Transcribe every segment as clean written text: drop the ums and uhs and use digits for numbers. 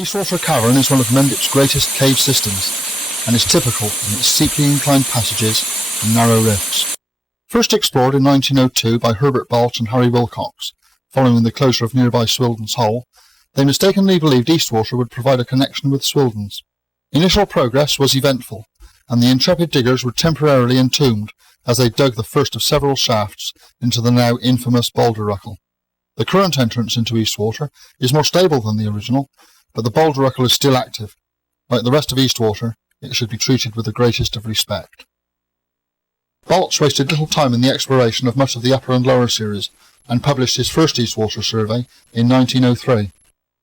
Eastwater Cavern is one of Mendip's greatest cave systems and is typical in its steeply inclined passages and narrow rifts. First explored in 1902 by Herbert Balch and Harry Wilcox, following the closure of nearby Swildens Hole, they mistakenly believed Eastwater would provide a connection with Swildens. Initial progress was eventful, and the intrepid diggers were temporarily entombed as they dug the first of several shafts into the now infamous Balderruckle. The current entrance into Eastwater is more stable than the original, but the Balderruckle is still active. Like the rest of Eastwater, it should be treated with the greatest of respect. Balch wasted little time in the exploration of much of the upper and lower series, and published his first Eastwater survey in 1903.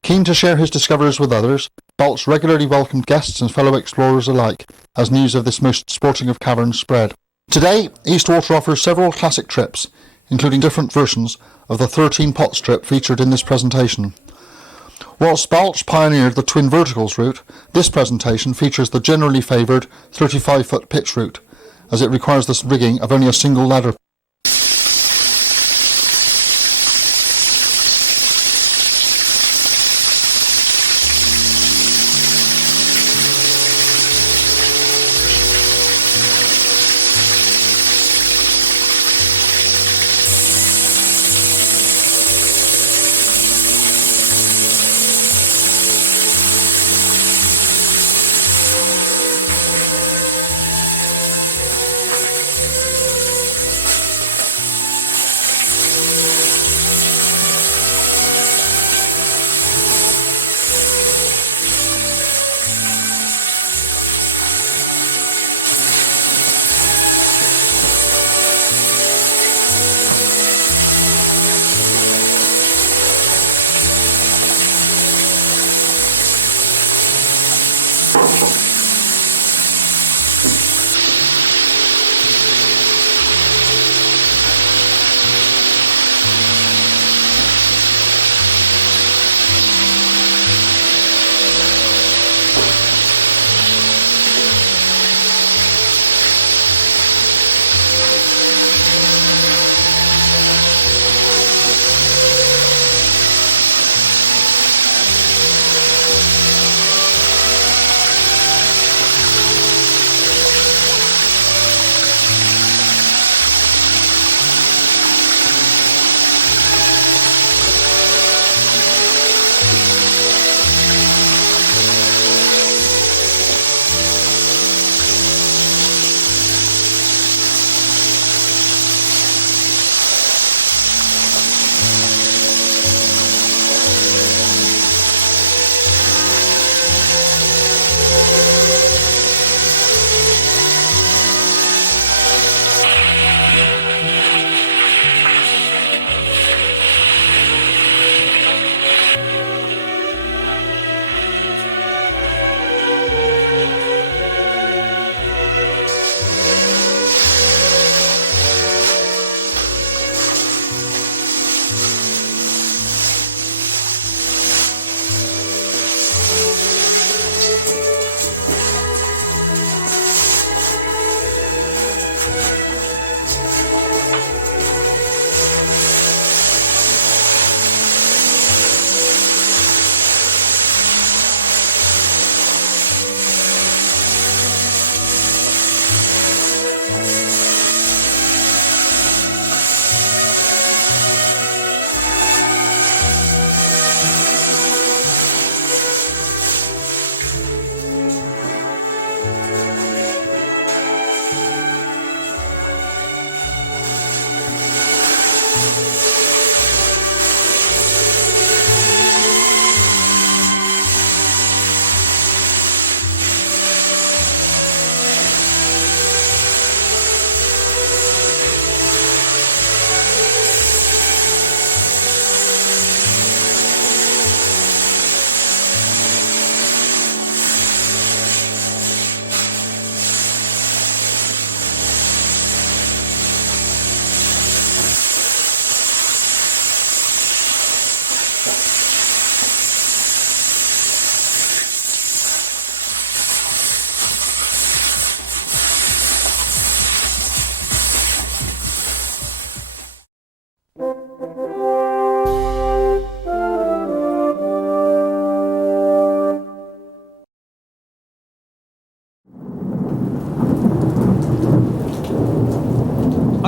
Keen to share his discoveries with others, Balch regularly welcomed guests and fellow explorers alike, as news of this most sporting of caverns spread. Today, Eastwater offers several classic trips, including different versions of the 13-pot strip featured in this presentation. Whilst Balch pioneered the twin verticals route, this presentation features the generally favoured 35-foot pitch route, as it requires the rigging of only a single ladder.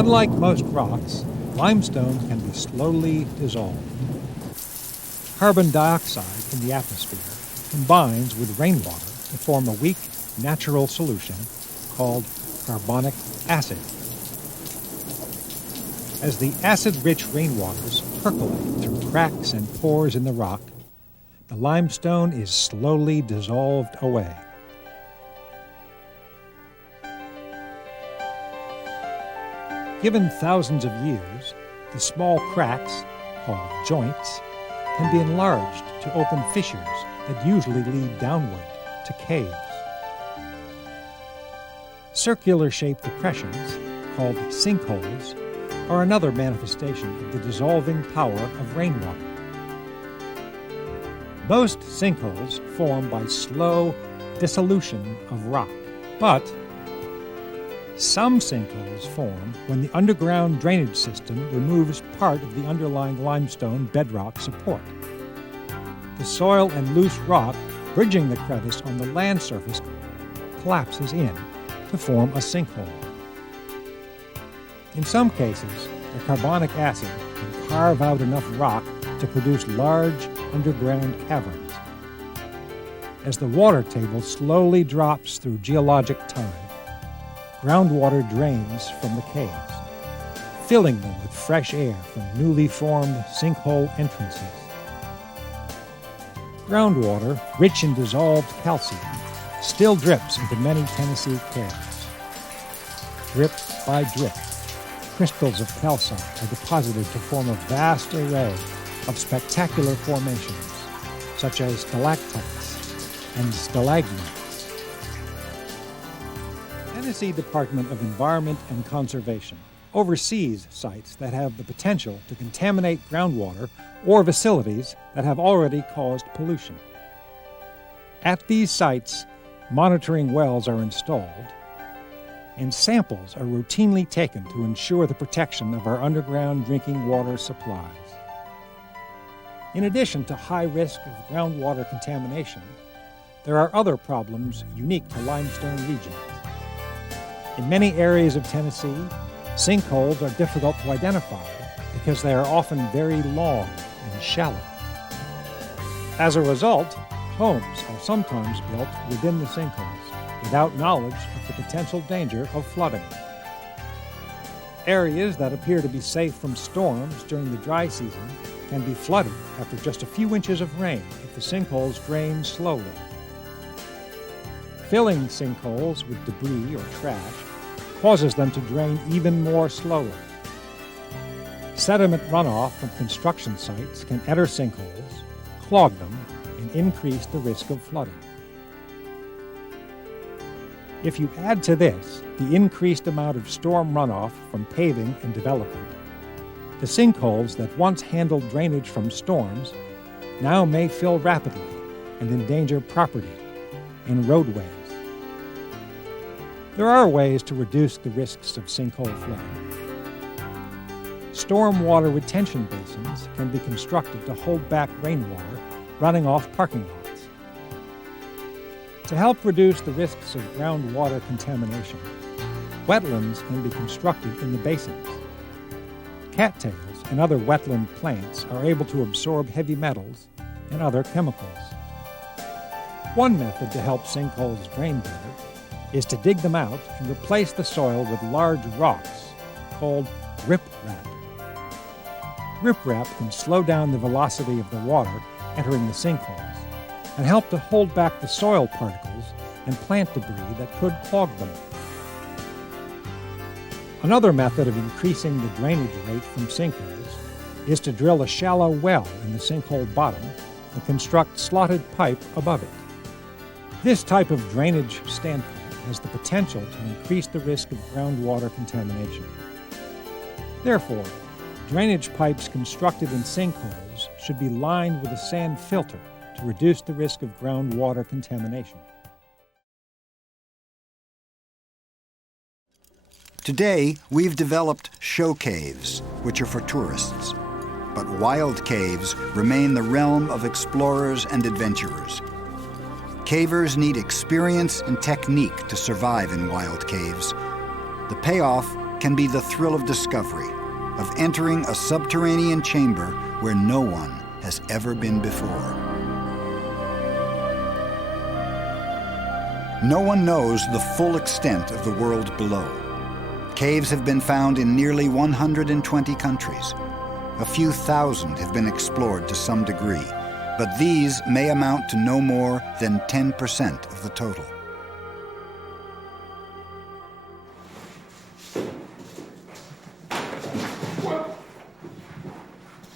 Unlike most rocks, limestone can be slowly dissolved. Carbon dioxide in the atmosphere combines with rainwater to form a weak, natural solution called carbonic acid. As the acid-rich rainwaters percolate through cracks and pores in the rock, the limestone is slowly dissolved away. Given thousands of years, the small cracks, called joints, can be enlarged to open fissures that usually lead downward to caves. Circular-shaped depressions, called sinkholes, are another manifestation of the dissolving power of rainwater. Most sinkholes form by slow dissolution of rock, but some sinkholes form when the underground drainage system removes part of the underlying limestone bedrock support. The soil and loose rock bridging the crevice on the land surface collapses in to form a sinkhole. In some cases, the carbonic acid can carve out enough rock to produce large underground caverns. As the water table slowly drops through geologic time, groundwater drains from the caves, filling them with fresh air from newly formed sinkhole entrances. Groundwater, rich in dissolved calcium, still drips into many Tennessee caves. Drip by drip, crystals of calcite are deposited to form a vast array of spectacular formations, such as stalactites and stalagmites. Tennessee Department of Environment and Conservation oversees sites that have the potential to contaminate groundwater or facilities that have already caused pollution. At these sites, monitoring wells are installed, and samples are routinely taken to ensure the protection of our underground drinking water supplies. In addition to high risk of groundwater contamination, there are other problems unique to limestone regions. In many areas of Tennessee, sinkholes are difficult to identify because they are often very long and shallow. As a result, homes are sometimes built within the sinkholes without knowledge of the potential danger of flooding. Areas that appear to be safe from storms during the dry season can be flooded after just a few inches of rain if the sinkholes drain slowly. Filling sinkholes with debris or trash causes them to drain even more slowly. Sediment runoff from construction sites can enter sinkholes, clog them, and increase the risk of flooding. If you add to this the increased amount of storm runoff from paving and development, the sinkholes that once handled drainage from storms now may fill rapidly and endanger property and roadways. There are ways to reduce the risks of sinkhole flooding. Stormwater retention basins can be constructed to hold back rainwater running off parking lots. To help reduce the risks of groundwater contamination, wetlands can be constructed in the basins. Cattails and other wetland plants are able to absorb heavy metals and other chemicals. One method to help sinkholes drain better is to dig them out and replace the soil with large rocks called riprap. Riprap can slow down the velocity of the water entering the sinkholes and help to hold back the soil particles and plant debris that could clog them. Another method of increasing the drainage rate from sinkholes is to drill a shallow well in the sinkhole bottom and construct slotted pipe above it. This type of drainage standpipe has the potential to increase the risk of groundwater contamination. Therefore, drainage pipes constructed in sinkholes should be lined with a sand filter to reduce the risk of groundwater contamination. Today, we've developed show caves, which are for tourists. But wild caves remain the realm of explorers and adventurers. Cavers need experience and technique to survive in wild caves. The payoff can be the thrill of discovery, of entering a subterranean chamber where no one has ever been before. No one knows the full extent of the world below. Caves have been found in nearly 120 countries. A few thousand have been explored to some degree, but these may amount to no more than 10% of the total.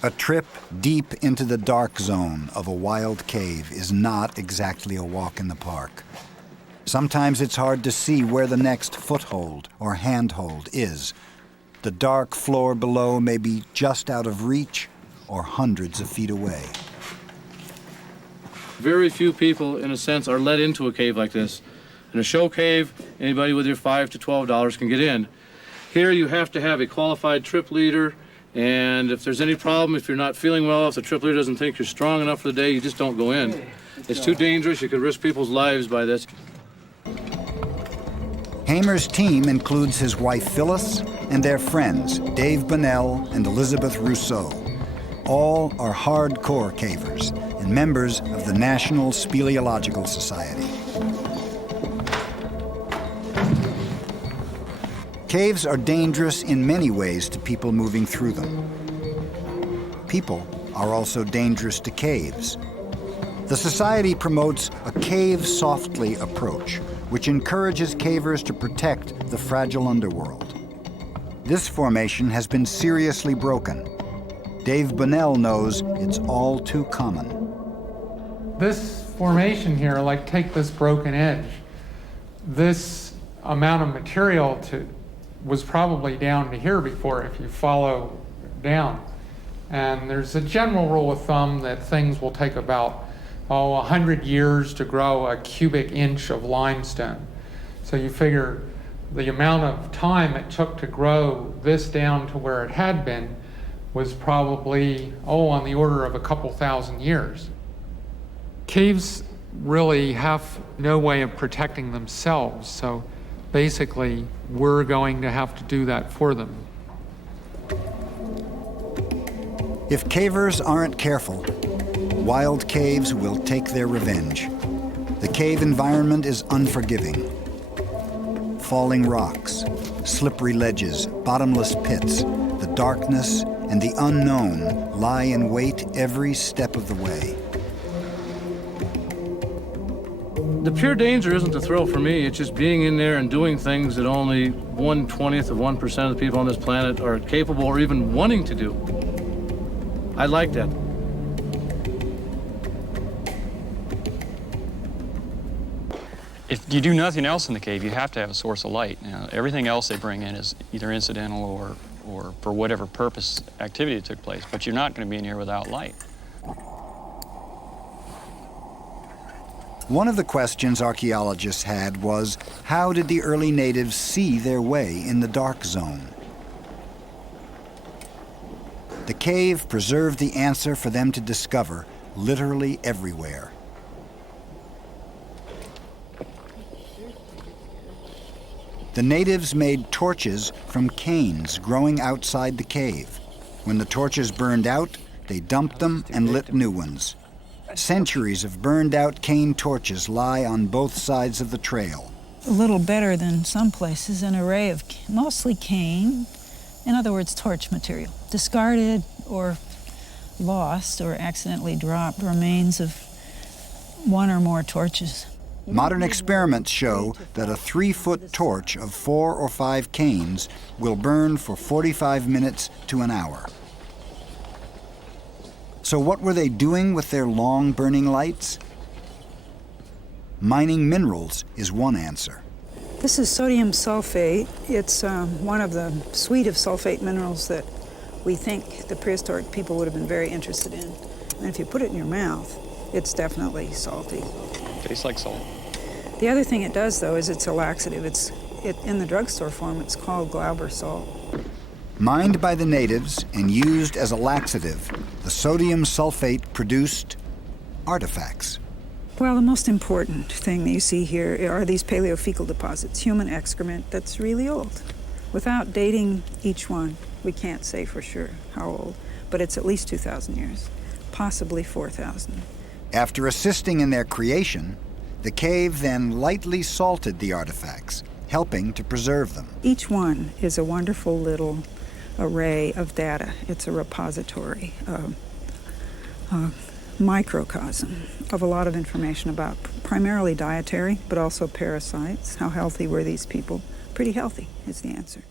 A trip deep into the dark zone of a wild cave is not exactly a walk in the park. Sometimes it's hard to see where the next foothold or handhold is. The dark floor below may be just out of reach or hundreds of feet away. Very few people, in a sense, are let into a cave like this. In a show cave, anybody with your $5 to $12 can get in. Here you have to have a qualified trip leader, and if there's any problem, if you're not feeling well, if the trip leader doesn't think you're strong enough for the day, you just don't go in. It's too dangerous. You could risk people's lives by this. Hamer's team includes his wife Phyllis and their friends, Dave Bunnell and Elizabeth Rousseau. All are hardcore cavers and members of the National Speleological Society. Caves are dangerous in many ways to people moving through them. People are also dangerous to caves. The Society promotes a cave softly approach, which encourages cavers to protect the fragile underworld. This formation has been seriously broken. Dave Bunnell knows it's all too common. This formation here, like take this broken edge, this amount of material was probably down to here before if you follow down. And there's a general rule of thumb that things will take about 100 years to grow a cubic inch of limestone. So you figure the amount of time it took to grow this down to where it had been was probably, on the order of a couple thousand years. Caves really have no way of protecting themselves, so basically we're going to have to do that for them. If cavers aren't careful, wild caves will take their revenge. The cave environment is unforgiving. Falling rocks, slippery ledges, bottomless pits, the darkness and the unknown lie in wait every step of the way. The pure danger isn't the thrill for me. It's just being in there and doing things that only 1/20th of 1% of the people on this planet are capable or even wanting to do. I like that. If you do nothing else in the cave, you have to have a source of light. Now, everything else they bring in is either incidental or for whatever purpose activity that took place, but you're not going to be in here without light. One of the questions archaeologists had was, how did the early natives see their way in the dark zone? The cave preserved the answer for them to discover literally everywhere. The natives made torches from canes growing outside the cave. When the torches burned out, they dumped them and lit new ones. Centuries of burned-out cane torches lie on both sides of the trail. A little better than some places, an array of mostly cane, in other words, torch material, discarded or lost or accidentally dropped remains of one or more torches. Modern experiments show that a 3-foot torch of 4 or 5 canes will burn for 45 minutes to an hour. So what were they doing with their long burning lights? Mining minerals is one answer. This is sodium sulfate. It's one of the suite of sulfate minerals that we think the prehistoric people would have been very interested in. And if you put it in your mouth, it's definitely salty. Tastes like salt. The other thing it does, though, is it's a laxative. In the drugstore form, it's called Glauber salt. Mined by the natives and used as a laxative, the sodium sulfate produced artifacts. Well, the most important thing that you see here are these paleofecal deposits, human excrement that's really old. Without dating each one, we can't say for sure how old, but it's at least 2,000 years, possibly 4,000. After assisting in their creation, the cave then lightly salted the artifacts, helping to preserve them. Each one is a wonderful little array of data. It's a repository, a microcosm of a lot of information about primarily dietary, but also parasites. How healthy were these people? Pretty healthy is the answer.